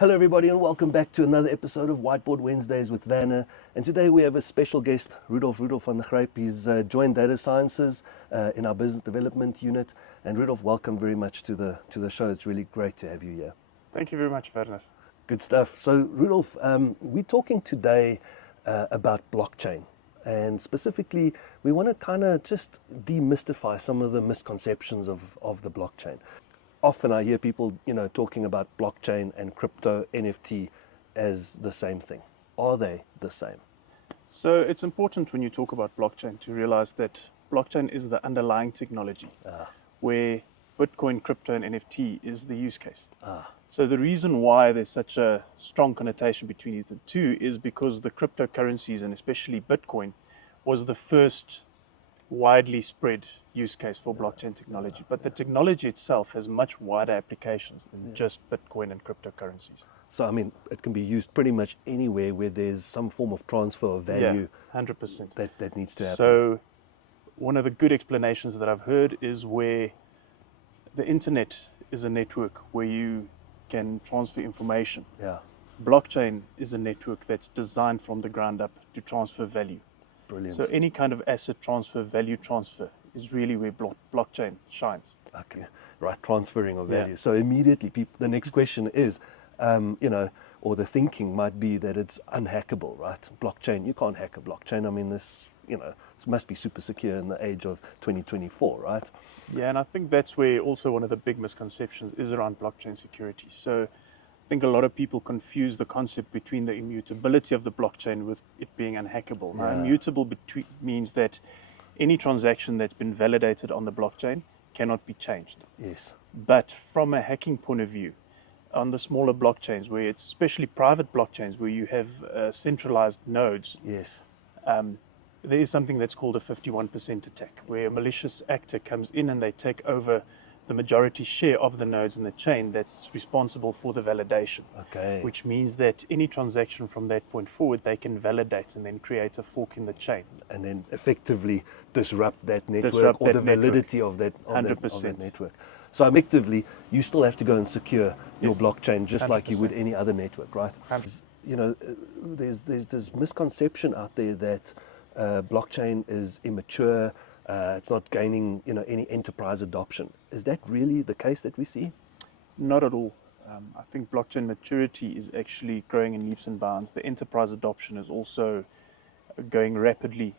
Hello everybody and welcome back to another episode of Whiteboard Wednesdays with Werner. And today we have a special guest, Rudolf van der Gryp. He's joined data sciences in our business development unit. And Rudolf, welcome very much to the show. It's really great to have you here. Thank you very much, Werner. Good stuff. So Rudolf, we're talking today about blockchain. And specifically, we want to kind of just demystify some of the misconceptions of the blockchain. Often I hear people, talking about blockchain and crypto NFT as the same thing. Are they the same? So it's important when you talk about blockchain to realize that blockchain is the underlying technology, where Bitcoin, crypto, and NFT is the use case. So the reason why there's such a strong connotation between the two is because the cryptocurrencies, and especially Bitcoin, was the first widely spread use case for blockchain technology. But the technology itself has much wider applications than just Bitcoin and cryptocurrencies. So, I mean, it can be used pretty much anywhere where there's some form of transfer of value. 100%. That needs to happen. So one of the good explanations that I've heard is where the internet is a network where you can transfer information. Blockchain is a network that's designed from the ground up to transfer value. Brilliant. So any kind of asset transfer, value transfer, is really where blockchain shines. Okay, right, transferring of value. So immediately, the next question is, or the thinking might be that it's unhackable, right? Blockchain, you can't hack a blockchain. I mean, this must be super secure in the age of 2024, right? Yeah, and I think that's where also one of the big misconceptions is around blockchain security. So I think a lot of people confuse the concept between the immutability of the blockchain with it being unhackable. Now, immutable means that any transaction that's been validated on the blockchain cannot be changed. Yes. But from a hacking point of view, on the smaller blockchains, where it's especially private blockchains, where you have centralized nodes, there is something that's called a 51% attack, where a malicious actor comes in and they take over the majority share of the nodes in the chain that's responsible for the validation. Okay. Which means that any transaction from that point forward, they can validate and then create a fork in the chain. And then effectively disrupt that network or the validity of that network. So effectively, you still have to go and secure your blockchain just 100%. Like you would any other network, right? 100%. There's this misconception out there that blockchain is immature. It's not gaining, any enterprise adoption. Is that really the case that we see? Not at all. I think blockchain maturity is actually growing in leaps and bounds. The enterprise adoption is also going rapidly.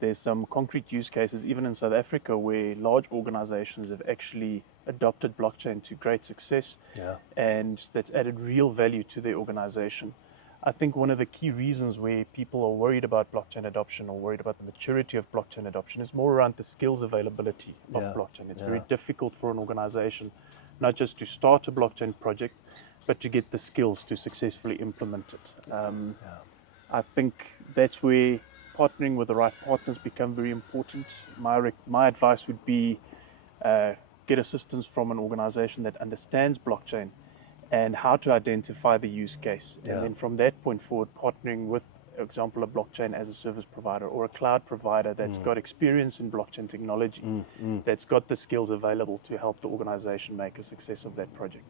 There's some concrete use cases, even in South Africa, where large organizations have actually adopted blockchain to great success, and that's added real value to their organization. I think one of the key reasons where people are worried about blockchain adoption or worried about the maturity of blockchain adoption is more around the skills availability of blockchain. It's very difficult for an organization not just to start a blockchain project, but to get the skills to successfully implement it. I think that's where partnering with the right partners become very important. My advice would be get assistance from an organization that understands blockchain and how to identify the use case. And then from that point forward, partnering with, for example, a blockchain as a service provider or a cloud provider that's got experience in blockchain technology, that's got the skills available to help the organization make a success of that project.